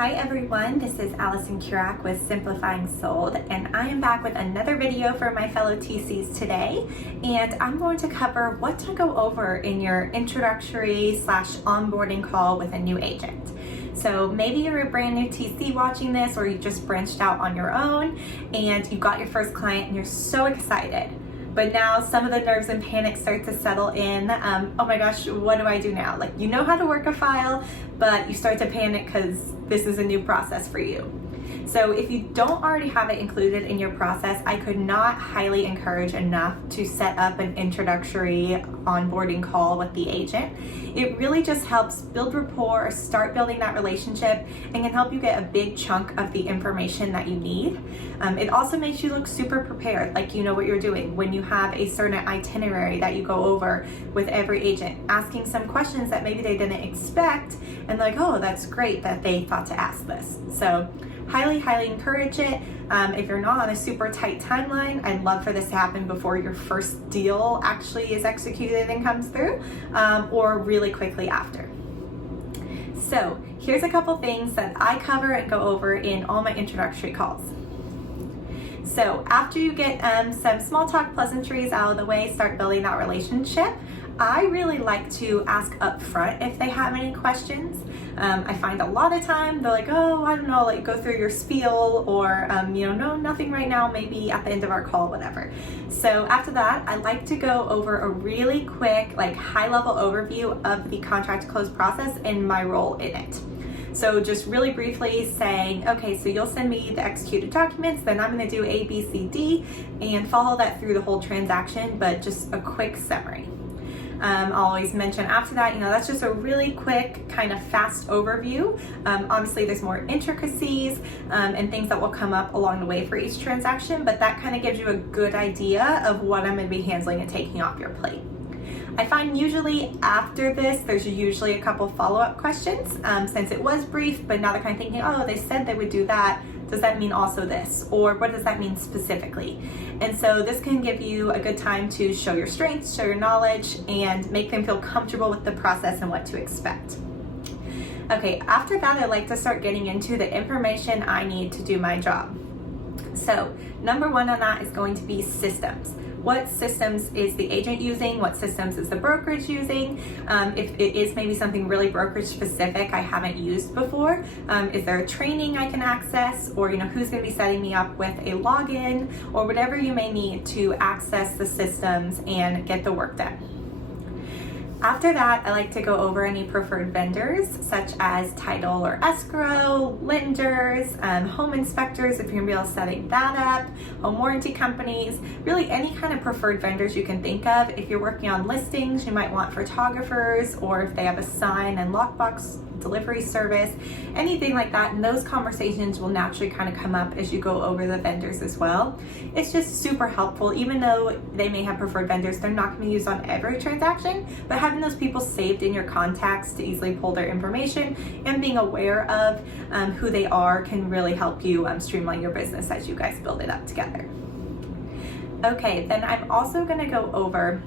Hi everyone, this is Allison Kurak with Simplifying Sold, and I am back with another video for my fellow TCs today. And I'm going to cover what to go over in your introductory / onboarding call with a new agent. So maybe you're a brand new TC watching this, or you just branched out on your own and you got your first client and you're so excited. But now some of the nerves and panic start to settle in. Oh my gosh, what do I do now? Like, you know how to work a file, but you start to panic because this is a new process for you. So if you don't already have it included in your process, I could not highly encourage enough to set up an introductory onboarding call with the agent. It really just helps build rapport, start building that relationship, and can help you get a big chunk of the information that you need. It also makes you look super prepared, like you know what you're doing when you have a certain itinerary that you go over with every agent, asking some questions that maybe they didn't expect, and like, oh, that's great that they thought to ask this. So highly encourage it. If you're not on a super tight timeline, I'd love for this to happen before your first deal actually is executed and comes through, or really quickly after. So here's a couple things that I cover and go over in all my introductory calls. So after you get some small talk pleasantries out of the way, start building that relationship, I really like to ask up front if they have any questions. I find a lot of time they're like, oh, I don't know, like go through your spiel, or no, nothing right now, maybe at the end of our call, whatever. So after that, I like to go over a really quick, like high-level overview of the contract close process and my role in it. So just really briefly saying, okay, so you'll send me the executed documents, then I'm going to do A, B, C, D, and follow that through the whole transaction, but just a quick summary. I'll always mention after that, that's just a really quick, kind of fast overview. Obviously, there's more intricacies and things that will come up along the way for each transaction, but that kind of gives you a good idea of what I'm going to be handling and taking off your plate. I find usually after this, there's usually a couple follow-up questions, since it was brief, but now they're kind of thinking, oh, they said they would do that. Does that mean also this? Or what does that mean specifically? And so this can give you a good time to show your strengths, show your knowledge, and make them feel comfortable with the process and what to expect. Okay, after that, I like to start getting into the information I need to do my job. So number one on that is going to be systems. What systems is the agent using? What systems is the brokerage using? If it is maybe something really brokerage specific I haven't used before, is there a training I can access? Or who's going to be setting me up with a login, or whatever you may need to access the systems and get the work done. After that, I like to go over any preferred vendors, such as title or escrow, lenders, home inspectors, if you're going to be able to setting that up, home warranty companies, really any kind of preferred vendors you can think of. If you're working on listings, you might want photographers, or if they have a sign and lockbox delivery service, anything like that. And those conversations will naturally kind of come up as you go over the vendors as well. It's just super helpful, even though they may have preferred vendors, they're not going to be used on every transaction, but having those people saved in your contacts to easily pull their information and being aware of who they are can really help you streamline your business as you guys build it up together. Okay, then I'm also going to go over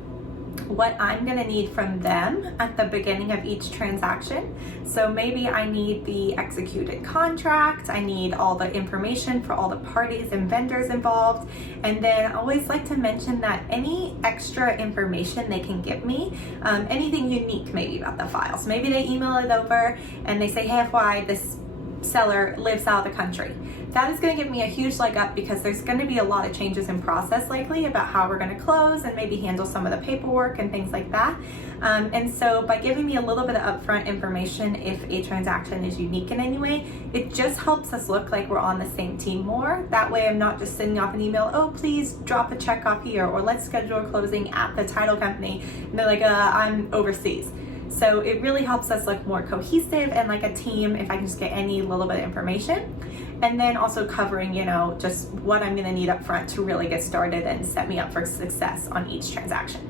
what I'm going to need from them at the beginning of each transaction. So maybe I need the executed contract, I need all the information for all the parties and vendors involved, and then I always like to mention that any extra information they can give me, anything unique maybe about the file. So maybe they email it over and they say, hey, FYI, this seller lives out of the country. That is going to give me a huge leg up, because there's going to be a lot of changes in process likely about how we're going to close and maybe handle some of the paperwork and things like that. And so by giving me a little bit of upfront information, if a transaction is unique in any way, it just helps us look like we're on the same team more. That way I'm not just sending off an email, oh, please drop a check off here, or let's schedule a closing at the title company. And they're like, I'm overseas. So it really helps us look more cohesive and like a team if I can just get any little bit of information. And then also covering, just what I'm going to need up front to really get started and set me up for success on each transaction.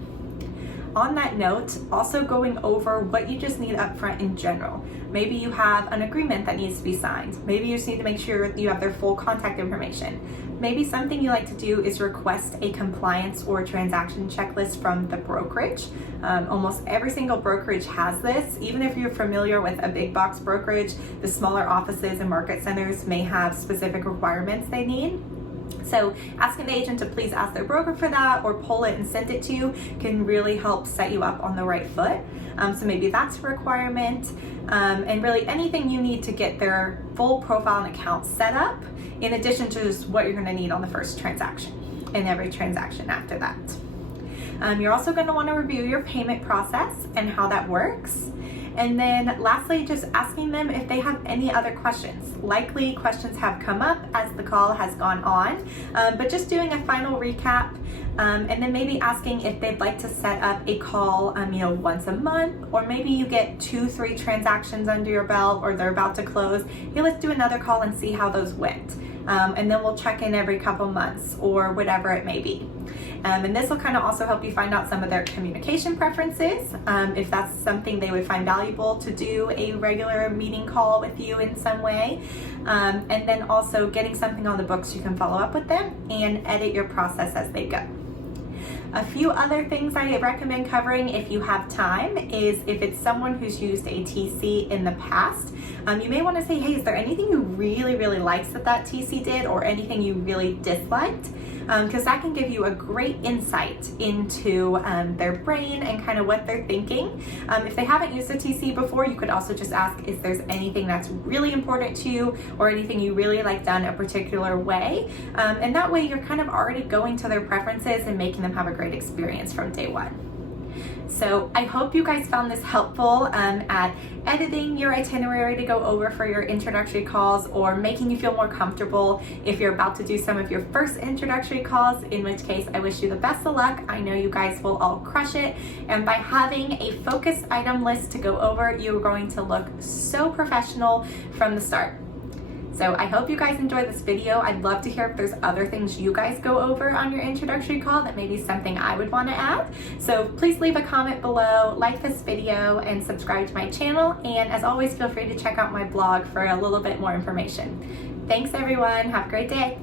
on that note, also going over what you just need up front in general. Maybe you have an agreement that needs to be signed. Maybe you just need to make sure you have their full contact information. Maybe something you like to do is request a compliance or transaction checklist from the brokerage. Almost every single brokerage has this. Even if you're familiar with a big box brokerage, the smaller offices and market centers may have specific requirements they need. So asking the agent to please ask their broker for that or pull it and send it to you can really help set you up on the right foot. So maybe that's a requirement. And really anything you need to get their full profile and account set up, in addition to just what you're going to need on the first transaction and every transaction after that. You're also going to want to review your payment process and how that works. And then lastly, just asking them if they have any other questions. Likely questions have come up as the call has gone on, but just doing a final recap, and then maybe asking if they'd like to set up a call, once a month, or maybe you get 2-3 transactions under your belt or they're about to close. Hey, let's do another call and see how those went. And then we'll check in every couple months or whatever it may be. And this will kind of also help you find out some of their communication preferences, if that's something they would find valuable to do a regular meeting call with you in some way. And then also getting something on the books you can follow up with them and edit your process as they go. A few other things I recommend covering if you have time is if it's someone who's used a TC in the past, you may want to say, hey, is there anything you really, really liked that TC did or anything you really disliked? Because that can give you a great insight into their brain and kind of what they're thinking. If they haven't used a TC before, you could also just ask if there's anything that's really important to you or anything you really like done a particular way. And that way you're kind of already going to their preferences and making them have a great experience from day one. So I hope you guys found this helpful at editing your itinerary to go over for your introductory calls or making you feel more comfortable if you're about to do some of your first introductory calls, in which case I wish you the best of luck. I know you guys will all crush it. And by having a focused item list to go over, you're going to look so professional from the start. So I hope you guys enjoyed this video. I'd love to hear if there's other things you guys go over on your introductory call that may be something I would want to add. So please leave a comment below, like this video, and subscribe to my channel. And as always, feel free to check out my blog for a little bit more information. Thanks everyone. Have a great day.